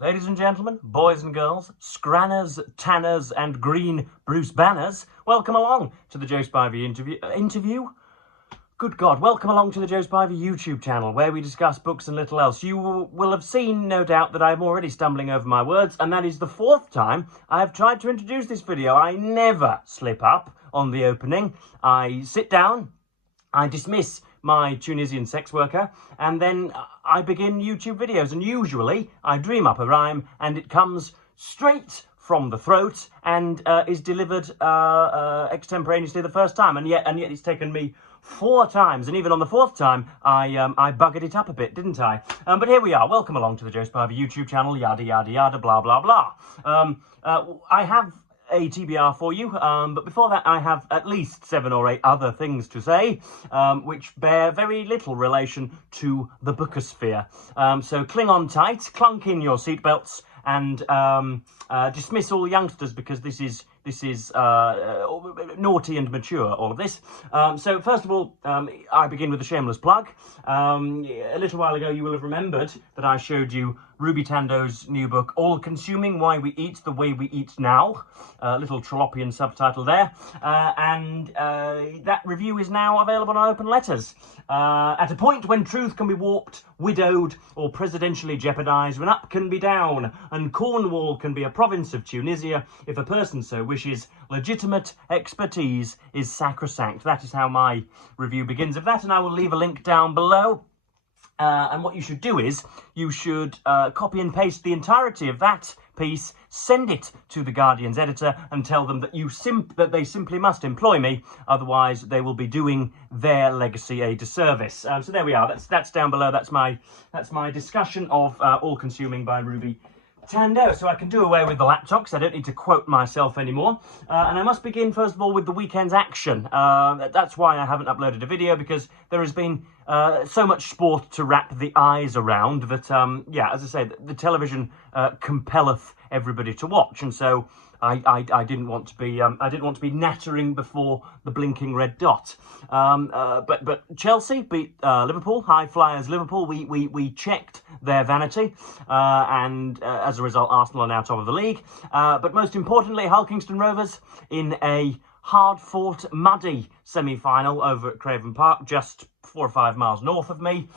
Ladies and gentlemen, boys and girls, scranners, tanners, and green Bruce banners, welcome along to the Joe Spivey interview? Good God, welcome along to the Joe Spivey YouTube channel, where we discuss books and little else. You will have seen, no doubt, that I'm already stumbling over my words, and that is the fourth time I have tried to introduce this video. I never slip up on the opening. I sit down, I dismiss my Tunisian sex worker, and then I begin YouTube videos, and usually I dream up a rhyme and it comes straight from the throat and is delivered extemporaneously the first time, and yet it's taken me 4 times, and even on the 4th time I buggered it up a bit, didn't I? But here we are. Welcome along to the Joe Spivey YouTube channel, yada yada yada, blah blah blah. I have a TBR for you, but before that I have at least 7 or 8 other things to say, which bear very little relation to the bookosphere. So cling on tight, clunk in your seatbelts, and dismiss all youngsters, because this is naughty and mature, all of this. So first of all, I begin with a shameless plug. A little while ago you will have remembered that I showed you Ruby Tando's new book, All Consuming: Why We Eat the Way We Eat Now. Little Trollopian subtitle there. And that review is now available on Open Letters. At a point when truth can be warped, widowed, or presidentially jeopardised, when up can be down, and Cornwall can be a province of Tunisia, if a person so wishes, legitimate expertise is sacrosanct. That is how my review begins of that, and I will leave a link down below. And what you should do is, you should copy and paste the entirety of that piece, send it to the Guardian's editor, and tell them that that they simply must employ me, otherwise they will be doing their legacy a disservice. So there we are. That's down below. That's my discussion of All Consuming by Ruby Tando. So I can do away with the laptop, because I don't need to quote myself anymore. And I must begin, first of all, with the weekend's action. That's why I haven't uploaded a video, because there has been so much sport to wrap the eyes around that, yeah, as I say, the television compelleth everybody to watch, and so I didn't want to be nattering before the blinking red dot. But Chelsea beat Liverpool, high flyers Liverpool. We checked their vanity, and as a result, Arsenal are now top of the league. But most importantly, Hull Kingston Rovers, in a hard-fought, muddy semi-final over at Craven Park, just 4 or 5 miles north of me,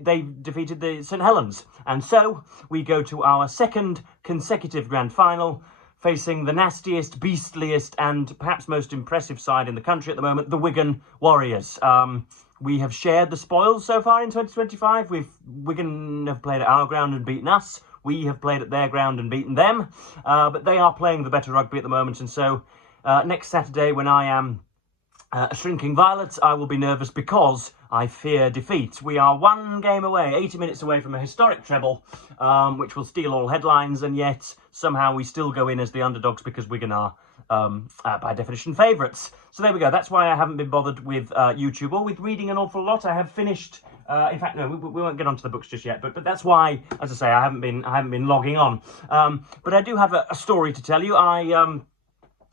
they defeated the St Helens. And so we go to our 2nd consecutive grand final, facing the nastiest, beastliest, and perhaps most impressive side in the country at the moment, the Wigan Warriors. We have shared the spoils so far in 2025. Wigan have played at our ground and beaten us. We have played at their ground and beaten them. But they are playing the better rugby at the moment, and so next Saturday, when I am shrinking violet, I will be nervous because I fear defeat. We are 1 game away, 80 minutes away from a historic treble, which will steal all headlines, and yet somehow we still go in as the underdogs because Wigan are, by definition, favourites. So there we go. That's why I haven't been bothered with YouTube or with reading an awful lot. I have finished. In fact, no, we won't get onto the books just yet. But that's why, as I say, I haven't been logging on. But I do have a story to tell you.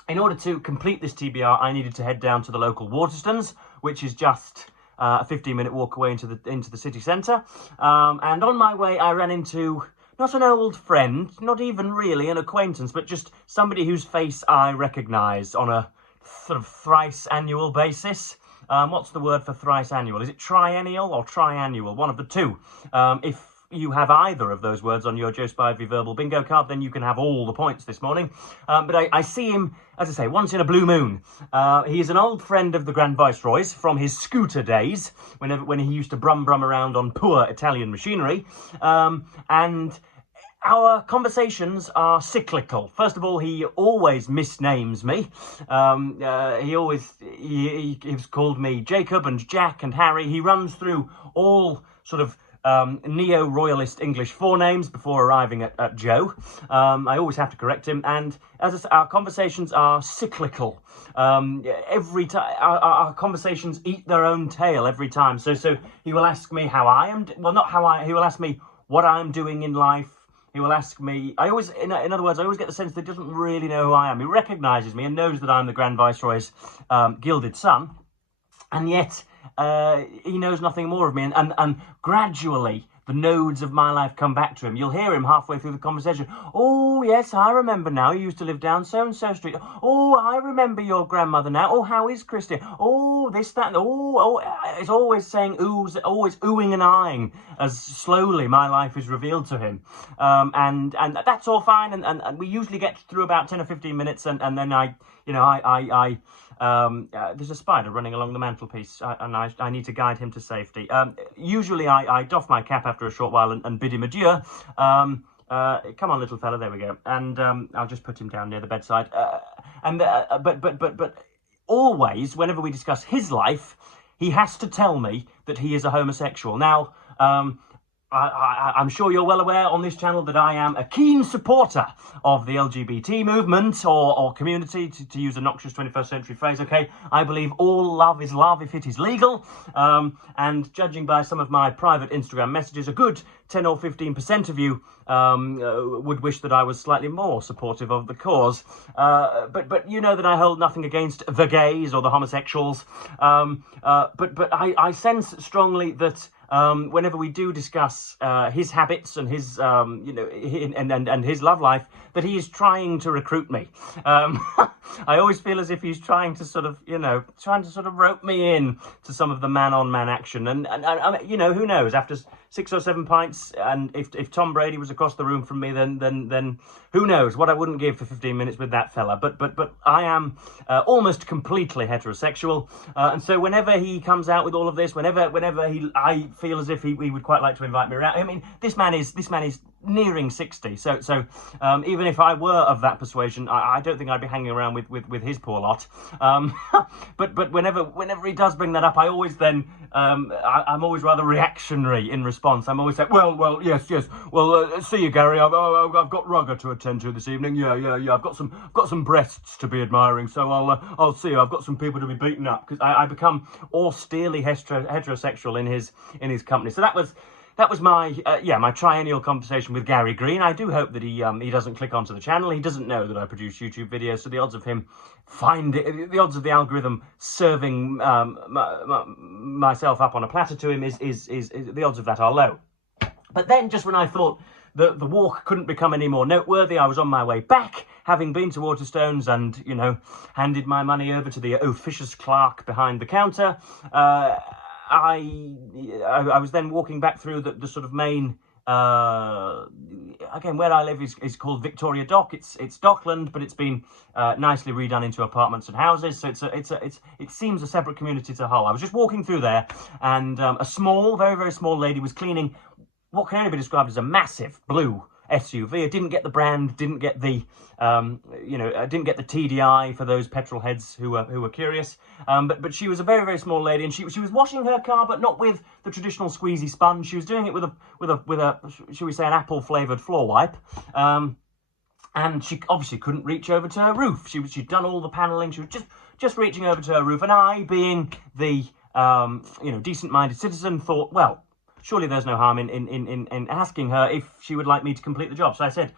In order to complete this TBR, I needed to head down to the local Waterstones, which is just a 15-minute walk away into the city centre. And on my way, I ran into not an old friend, not even really an acquaintance, but just somebody whose face I recognise on a sort of thrice annual basis. What's the word for thrice annual? Is it triennial or triannual? One of the two. If you have either of those words on your Joe Spivey verbal bingo card, then you can have all the points this morning. But I see him, as I say, once in a blue moon. He is an old friend of the Grand Viceroy's from his scooter days, when he used to brum around on poor Italian machinery. And our conversations are cyclical. First of all, he always misnames me. He's called me Jacob and Jack and Harry. He runs through all sort of neo-royalist English forenames before arriving at Joe. I always have to correct him, and as I say, our conversations are cyclical. Every time our conversations eat their own tail every time. So he will ask me how I am. Well, not how I. He will ask me what I'm doing in life. He will ask me. In other words, I always get the sense that he doesn't really know who I am. He recognises me and knows that I'm the Grand Viceroy's gilded son, and yet he knows nothing more of me, and gradually the nodes of my life come back to him. You'll hear him halfway through the conversation. Oh, yes, I remember now. You used to live down so-and-so street. Oh, I remember your grandmother now. Oh, how is Christian? Oh, this, that, oh. It's always saying oohs, always oohing and eyeing as slowly my life is revealed to him. And that's all fine. And we usually get through about 10 or 15 minutes. And then there's a spider running along the mantelpiece, and I need to guide him to safety. Usually I doff my cap after a short while and bid him adieu. Come on, little fella, there we go. And I'll just put him down near the bedside. But always, whenever we discuss his life, he has to tell me that he is a homosexual. Now, I'm sure you're well aware on this channel that I am a keen supporter of the LGBT movement or community, to use a noxious 21st century phrase, okay? I believe all love is love if it is legal. And judging by some of my private Instagram messages, a good 10 or 15% of you would wish that I was slightly more supportive of the cause. But you know that I hold nothing against the gays or the homosexuals. But I sense strongly that whenever we do discuss his habits and his, and his love life, that he is trying to recruit me. I always feel as if he's trying to sort of, rope me in to some of the man-on-man action. And who knows? After 6 or 7 pints, and if Tom Brady was across the room from me, then who knows what I wouldn't give for 15 minutes with that fella. But I am almost completely heterosexual, and so whenever he comes out with all of this, whenever I feel as if he would quite like to invite me around. I mean, this man is nearing 60, so even if I were of that persuasion, I don't think I'd be hanging around with his poor lot. But whenever he does bring that up, I always then I'm always rather reactionary in response. I'm always like, well, yes, well, see you, Gary. I've got rugger to attend to this evening. Yeah. I've got some breasts to be admiring, so I'll see you. I've got some people to be beaten up, because I become austerely heterosexual in his company. So that was my my triennial conversation with Gary Green. I do hope that he doesn't click onto the channel. He doesn't know that I produce YouTube videos, so the odds of him the odds of the algorithm serving myself up on a platter to him is the odds of that are low. But then, just when I thought the walk couldn't become any more noteworthy, I was on my way back, having been to Waterstones and handed my money over to the officious clerk behind the counter. I was then walking back through the sort of main, again, where I live is called Victoria Dock. It's Dockland, but it's been nicely redone into apartments and houses. So it seems a separate community to Hull. I was just walking through there, and a small, very, very small lady was cleaning what can only be described as a massive blue SUV. It didn't get the brand, didn't get the didn't get the TDI for those petrol heads who were curious. But she was a very, very small lady, and she was washing her car, but not with the traditional squeezy sponge. She was doing it with a shall we say, an apple flavoured floor wipe. And she obviously couldn't reach over to her roof. She'd done all the panelling. She was just reaching over to her roof, and I, being the decent-minded citizen, thought, well, surely there's no harm in asking her if she would like me to complete the job. So I said,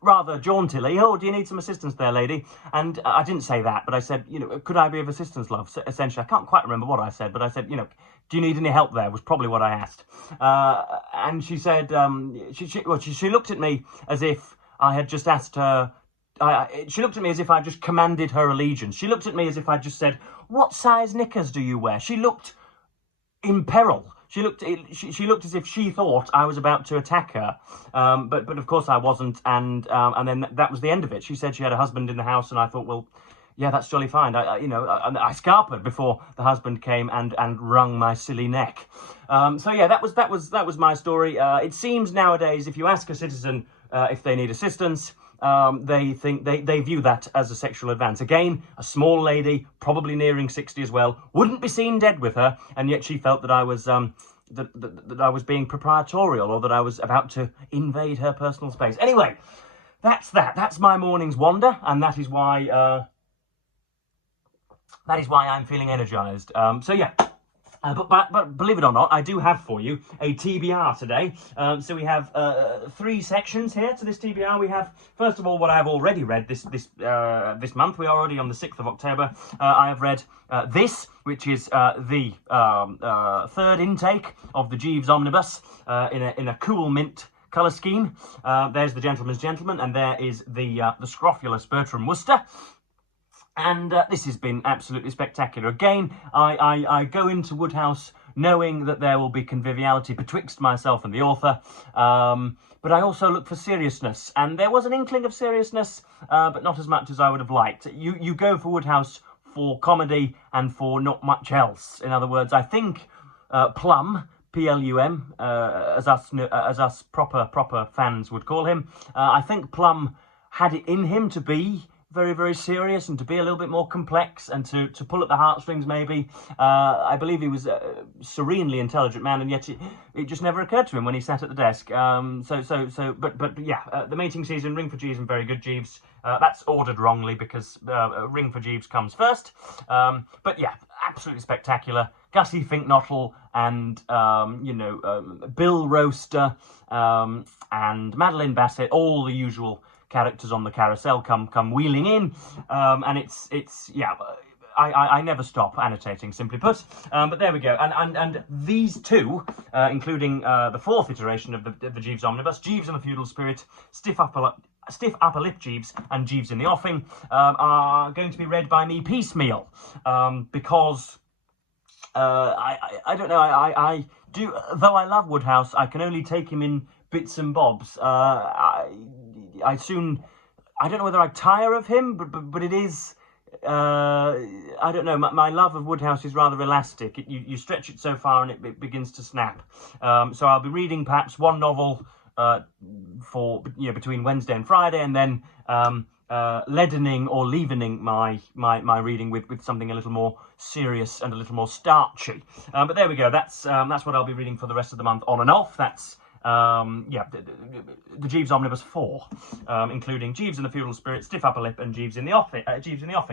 rather jauntily, oh, do you need some assistance there, lady? And I didn't say that, but I said, could I be of assistance, love? So essentially, I can't quite remember what I said, but I said, do you need any help there, was probably what I asked. And she said, she looked at me as if I had just asked her, she looked at me as if I just commanded her allegiance. She looked at me as if I just said, what size knickers do you wear? She looked in peril. She looked as if she thought I was about to attack her, but of course I wasn't, and then that was the end of it. She said she had a husband in the house, and I thought, well, yeah, that's jolly fine. I scarpered before the husband came and wrung my silly neck. So yeah, that was my story. It seems nowadays, if you ask a citizen if they need assistance, they view that as a sexual advance. Again, a small lady, probably nearing 60 as well, wouldn't be seen dead with her, and yet she felt that I was that I was being proprietorial, or that I was about to invade her personal space. Anyway, that's my morning's wander, and that is why I'm feeling energized. So yeah, But believe it or not, I do have for you a TBR today. So we have 3 sections here to this TBR. We have, first of all, what I have already read this month. We are already on the 6th of October. I have read this, which is the 3rd intake of the Jeeves omnibus in a cool mint colour scheme. There's the Gentleman's Gentleman, and there is the scrofulous Bertram Wooster. And this has been absolutely spectacular. Again, I go into Wodehouse knowing that there will be conviviality betwixt myself and the author, but I also look for seriousness. And there was an inkling of seriousness, but not as much as I would have liked. You go for Wodehouse for comedy and for not much else. In other words, I think Plum, Plum, as us proper fans would call him, I think Plum had it in him to be very, very serious and to be a little bit more complex and to pull at the heartstrings, maybe. I believe he was a serenely intelligent man, and yet it just never occurred to him when he sat at the desk. But yeah, the mating season, Ring for Jeeves and Very Good Jeeves. That's ordered wrongly because Ring for Jeeves comes first. But yeah, absolutely spectacular. Gussie Finknottle and, Bill Roaster and Madeline Bassett, all the usual characters on the carousel come wheeling in, and it's yeah, I never stop annotating, simply put. But there we go, and these two, including the 4th iteration of the Jeeves omnibus, Jeeves and the Feudal Spirit, Stiff Upper Lip Jeeves, and Jeeves in the Offing, are going to be read by me piecemeal, because I don't know, I do, though I love Wodehouse, I can only take him in bits and bobs. I don't know whether I tire of him, but it is, I don't know, my love of Wodehouse is rather elastic. You stretch it so far and it begins to snap. So I'll be reading perhaps one novel for between Wednesday and Friday, and then leadening or leavening my reading with something a little more serious and a little more starchy. But there we go. That's what I'll be reading for the rest of the month, on and off. That's the Jeeves Omnibus 4, including Jeeves and the Feudal Spirit, Stiff Upper Lip, and Jeeves in the Offing.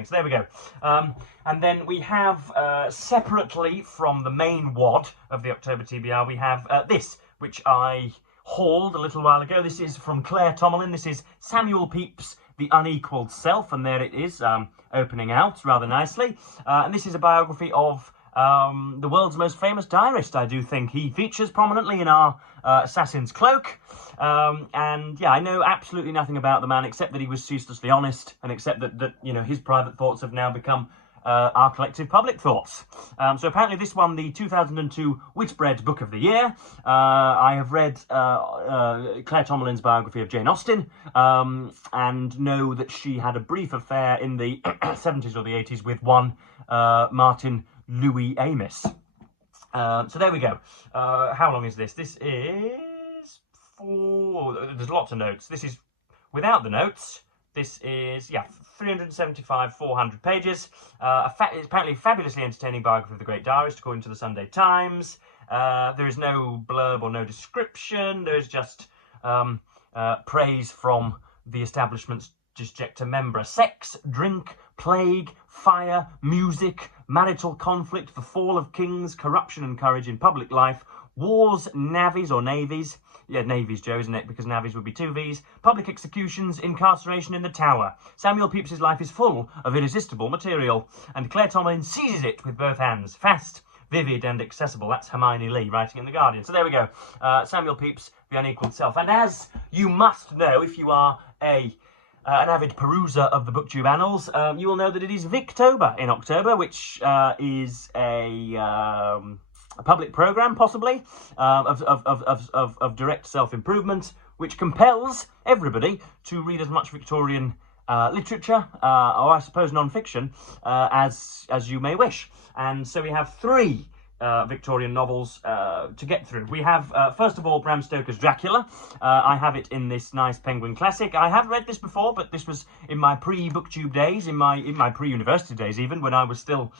So there we go. And then we have, separately from the main wad of the October TBR, we have this, which I hauled a little while ago. This is from Claire Tomalin. This is Samuel Pepys, The Unequalled Self, and there it is, opening out rather nicely. And this is a biography of the world's most famous diarist, I do think. He features prominently in our Assassin's Cloak. And yeah, I know absolutely nothing about the man except that he was ceaselessly honest, and except that his private thoughts have now become our collective public thoughts. So apparently this won the 2002 Whitbread Book of the Year. I have read Claire Tomalin's biography of Jane Austen, and know that she had a brief affair in the 70s or the 80s with one Martin Louis Amis. So there we go. How long is this? This is there's lots of notes. This is without the notes. This is 375, 400 pages. It's apparently a fabulously entertaining biography of the great diarist, according to the Sunday Times. There is no blurb or no description. There is just praise from the establishment's disjecta membra. Sex, drink, plague, fire, music, marital conflict, the fall of kings, corruption and courage in public life, wars, navies or navies. Yeah, navies, Joe, isn't it? Because navies would be 2 Vs. Public executions, incarceration in the Tower. Samuel Pepys' life is full of irresistible material, and Claire Tomlin seizes it with both hands. Fast, vivid and accessible. That's Hermione Lee writing in The Guardian. So there we go. Samuel Pepys, The Unequalled Self. And as you must know, if you are an avid peruser of the BookTube annals, you will know that it is Victober in October, which is a public programme, possibly, of direct self-improvement, which compels everybody to read as much Victorian literature, or I suppose non-fiction, as you may wish. And so we have 3 Victorian novels to get through. We have, first of all, Bram Stoker's Dracula. I have it in this nice Penguin Classic. I have read this before, but this was in my pre-BookTube days, in my pre-university days even, when I was still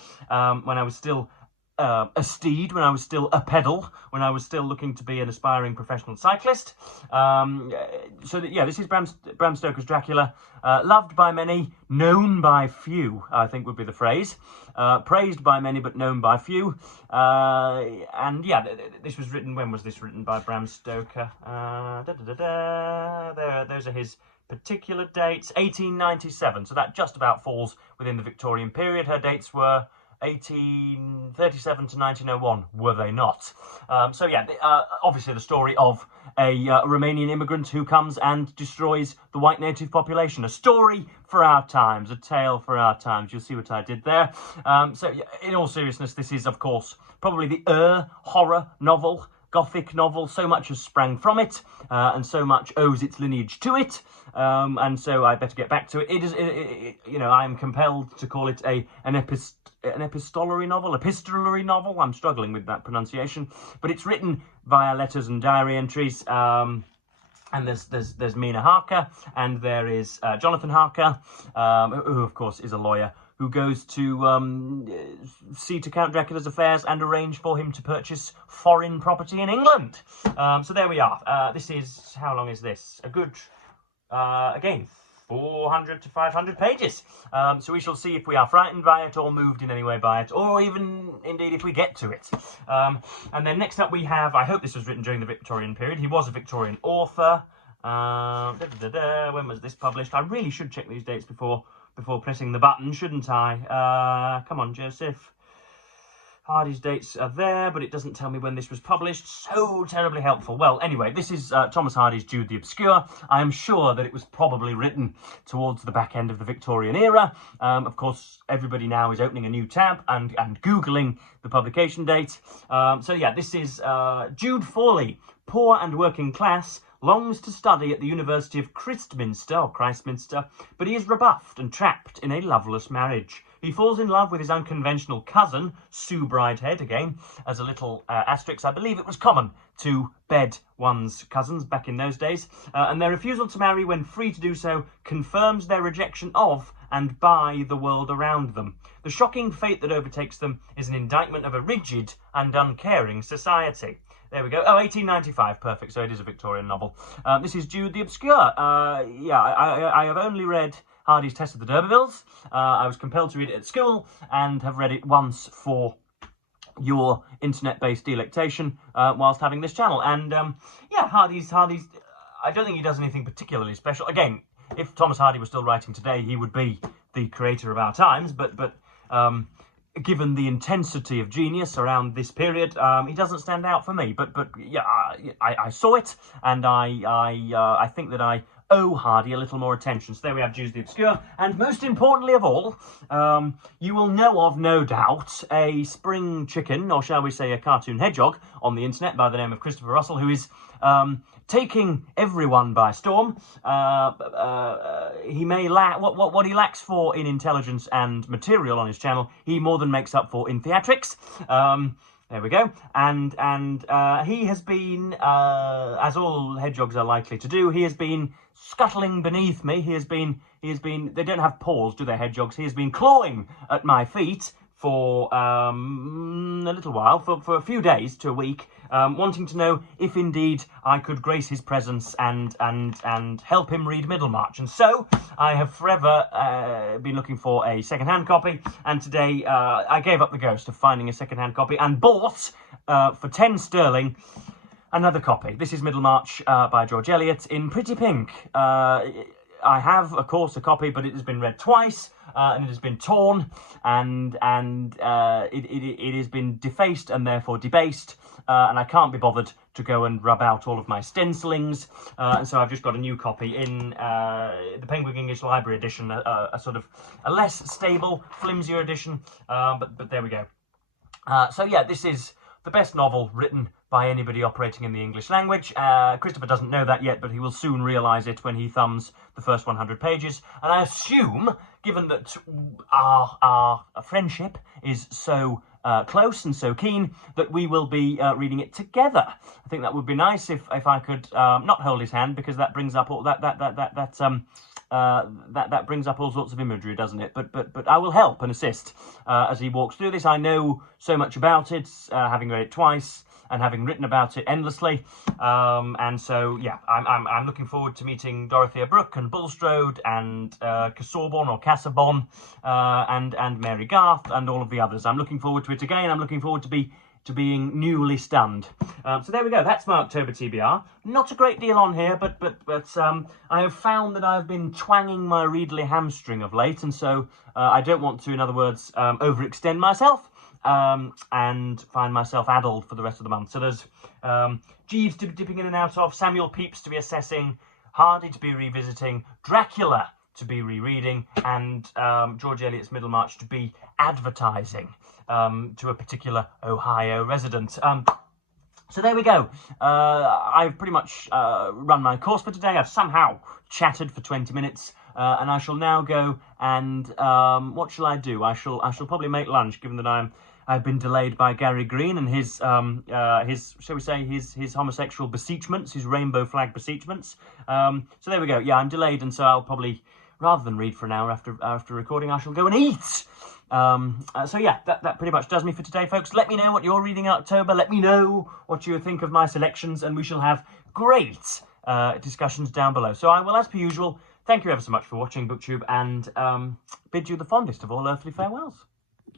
a steed, when I was still a pedal, when I was still looking to be an aspiring professional cyclist. This is Bram Stoker's Dracula. Loved by many, known by few, I think would be the phrase. Praised by many, but known by few. This was written, when was this written by Bram Stoker? Those are his particular dates, 1897. So that just about falls within the Victorian period. Her dates were 1837 to 1901, were they not? Obviously the story of a Romanian immigrant who comes and destroys the white native population. A story for our times, a tale for our times. You'll see what I did there. In all seriousness, this is, of course, probably the horror novel, Gothic novel. So much has sprang from it, and so much owes its lineage to it. And so I better get back to it. I am compelled to call it an epistolary novel. I'm struggling with that pronunciation, but it's written via letters and diary entries. And there's Mina Harker, and there is Jonathan Harker, who of course is a lawyer, who goes to see to Count Dracula's affairs and arrange for him to purchase foreign property in England. So there we are. This is, how long is this? A good, again, 400 to 500 pages. So we shall see if we are frightened by it or moved in any way by it, or even, indeed, if we get to it. And then next up we have, I hope this was written during the Victorian period. He was a Victorian author. When was this published? I really should check these dates before pressing the button, shouldn't I? Come on, Joseph. Hardy's dates are there, but it doesn't tell me when this was published. So terribly helpful. Well, anyway, this is Thomas Hardy's Jude the Obscure. I am sure that it was probably written towards the back end of the Victorian era. Of course, everybody now is opening a new tab and Googling the publication date. This is Jude Fawley, poor and working class, longs to study at the University of Christminster, but he is rebuffed and trapped in a loveless marriage. He falls in love with his unconventional cousin, Sue Bridehead, again, as a little asterisk. I believe it was common to bed one's cousins back in those days. And their refusal to marry when free to do so confirms their rejection of and by the world around them. The shocking fate that overtakes them is an indictment of a rigid and uncaring society. There we go. Oh, 1895. Perfect. So it is a Victorian novel. This is Jude the Obscure. I have only read Hardy's Test of the D'Urbervilles. I was compelled to read it at school and have read it once for your internet-based delectation whilst having this channel. And Hardy's. I don't think he does anything particularly special. Again, if Thomas Hardy was still writing today, he would be the creator of our times. But given the intensity of genius around this period, he doesn't stand out for me. But I saw it, and I think that I owe Hardy a little more attention. So there we have Jeeves the Obscure. And most importantly of all, you will know of, no doubt, a spring chicken, or shall we say a cartoon hedgehog, on the internet by the name of Christopher Russell, who is taking everyone by storm. He may lack what he lacks for in intelligence and material on his channel, he more than makes up for in theatrics. There we go. And he has been, as all hedgehogs are likely to do, he has been scuttling beneath me. He has been, they don't have paws, do they, hedgehogs? He has been clawing at my feet for a little while, for a few days to a week, wanting to know if indeed I could grace his presence and help him read Middlemarch. And so I have forever been looking for a second-hand copy, and today I gave up the ghost of finding a second-hand copy and bought for 10 sterling another copy. This is Middlemarch by George Eliot in pretty pink. I have, of course, a copy, but it has been read twice, and it has been torn, and it has been defaced and therefore debased, and I can't be bothered to go and rub out all of my stencilings, and so I've just got a new copy in the Penguin English Library edition, a sort of a less stable, flimsier edition, but there we go. This is the best novel written by anybody operating in the English language. Christopher doesn't know that yet, but he will soon realise it when he thumbs the first 100 pages. And I assume, given that our friendship is so close and so keen, that we will be reading it together. I think that would be nice if I could not hold his hand, because that brings up all that that brings up all sorts of imagery, doesn't it? But I will help and assist as he walks through this. I know so much about it, having read it twice and having written about it endlessly. And so, yeah, I'm looking forward to meeting Dorothea Brooke and Bulstrode and Casaubon or Casaubon and Mary Garth and all of the others. I'm looking forward to it again. I'm looking forward to being newly stunned. So there we go. That's my October TBR. Not a great deal on here, but I have found that I've been twanging my Readly hamstring of late, and so I don't want to, in other words, overextend myself. And find myself addled for the rest of the month. So there's Jeeves to be dipping in and out of, Samuel Pepys to be assessing, Hardy to be revisiting, Dracula to be rereading, and George Eliot's Middlemarch to be advertising to a particular Ohio resident. So there we go. I've pretty much run my course for today. I've somehow chatted for 20 minutes. And I shall now go and what shall I do? I shall probably make lunch, given that I've been delayed by Gary Green and his shall we say his homosexual beseechments, his rainbow flag beseechments. So there we go. Yeah, I'm delayed, and so I'll probably, rather than read for an hour after recording, I shall go and eat. So yeah, that pretty much does me for today, folks. Let me know what you're reading in October. Let me know what you think of my selections, and we shall have great discussions down below. So I will, as per usual, thank you ever so much for watching BookTube, and bid you the fondest of all earthly farewells.